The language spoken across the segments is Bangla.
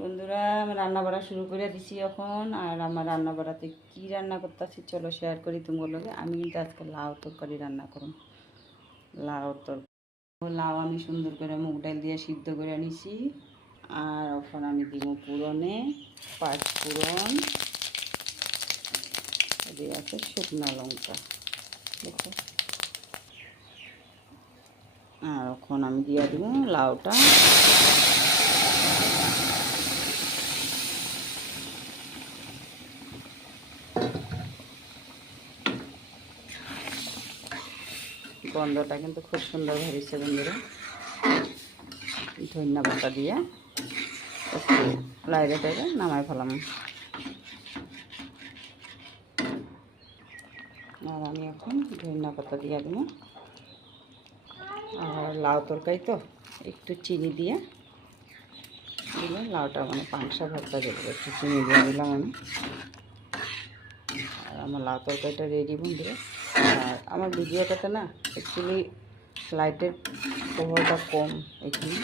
বন্ধুরা আমি রান্না বাড়া শুরু করে দিছি এখন। আর আমার রান্না বাড়াতে কী রান্না করতেছি চলো শেয়ার করি তোমার লগে। আমি কিন্তু আজকে লাউ তরকারি রান্না করুন। লাউ তরকারি, লাউ আমি সুন্দর করে মুগ ডাল দিয়ে সিদ্ধ করে নিছি। আর এখন আমি দিব পুরনে পাঁচ ফোড়ন, দিয়ে আছে শুকনো লঙ্কা, দেখো। আর এখন আমি দিয়ে দিব লাউটা। গন্ধটা কিন্তু খুব সুন্দর হয়েছে বন্ধুরা। ধনিয়া পাতা দিয়ে একটু লাইরে টাইরে নামাই ফেলাম। আর আমি এখন ধনিয়া পাতা দিয়ে দিব। আর লাউ তরকারি তো একটু চিনি দিয়ে দিলে লাউটা মানে পাংশা ভর্তা দেবো, একটু চিনি দিয়ে দিলাম আমি। আর আমার লাউ তরকারিটা রেডি বন্ধুরা। আর আমার ভিডিওটাতে না অ্যাকচুয়ালি লাইটের প্রভাবটা কম, এখানে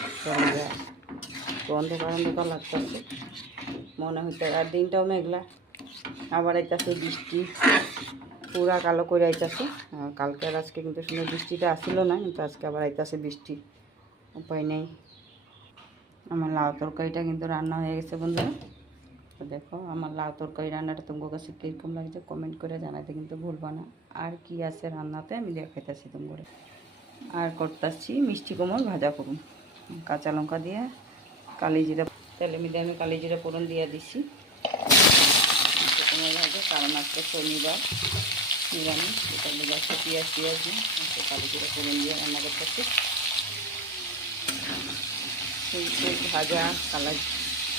অন্ধকার অন্ধকার লাগতেছে মনে হইতে। আর দিনটাও মেঘলা, আবার আইতাছে বৃষ্টি, পুরা কালো করে আইতাছে। কালকে আর আজকে কিন্তু শুনে বৃষ্টিটা আসিল না, কিন্তু আজকে আবার আইতাছে বৃষ্টি, উপায় নেই। আমার লাউ তরকারিটা কিন্তু রান্না হয়ে গেছে বন্ধুরা। তো দেখো আমার লাউ তরকারি রান্নাটা তোমার কাছে কীরকম লাগছে কমেন্ট করে জানাতে কিন্তু ভুলবা না। আর কি আছে রান্নাতে আমি দেখাইতেছি তোমার। আর করতেছি মিষ্টি কুমড় ভাজা করুন, কাঁচা লঙ্কা দিয়ে কালি জিরা, তেলের মধ্যে আমি কালি জিরা ফোড়ন দিয়ে দিছি। মিষ্টি কুমড় ভাজা, কারণ আজকে শনিবার নিরামিষ, এটার মধ্যে আছে পেঁয়াজ দিয়ে কালি জিরা ফোড়ন দিয়ে রান্না করতেছি। ভাজা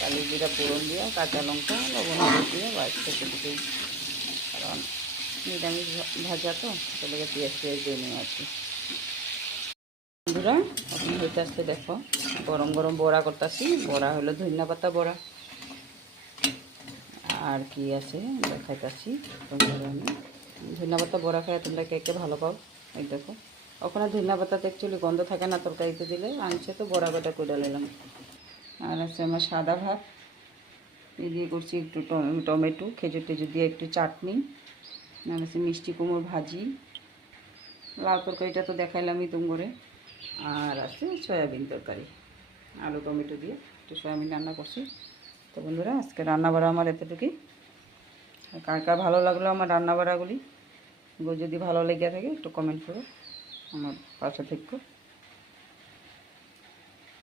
কালি জিরা ফোড়ন দিয়ে কাঁচা লঙ্কা লবণ হলুদ দিয়ে বাস থেকে দিতেই, কারণ নিরামিষ ভাজা তো তাহলে পেঁয়াজ দিয়ে নিয়ে আছি। বন্ধুরা এখন হইতে আসতে দেখো গরম গরম বড়া করতেছি। বড়া হলো ধনিয়া পাতা বড়া। আর কি আছে দেখাইতেছি তোমরা। আমি ধনিয়া পাতা বড়া খাই, তোমরা কে কে ভালো পাও। এই দেখো ওখানে ধনিয়া পাতাতে অ্যাকচুয়ালি গন্ধ থাকে না, তরকারিতে দিলে আনছে তো বড়া বাটা করে নিলাম। আর আছে আমার সাদা ভাত, এই দিয়ে করছি একটু টমেটো খেজুর টেজুর দিয়ে একটু চাটনি। আর আছে মিষ্টি কুমড়ো ভাজি। লাউ তরকারিটা তো দেখাইলামই তোমরে। আর আছে সয়াবিন তরকারি, আলু টমেটো দিয়ে একটু সয়াবিন রান্না করছি। তো বন্ধুরা আজকে রান্নাবাড়া আমার এতটুকুই। কার কার ভালো লাগলো আমার রান্নাবাড়াগুলি, যদি ভালো লেগে থাকে একটু কমেন্ট করো, আমার পাশে থেকো।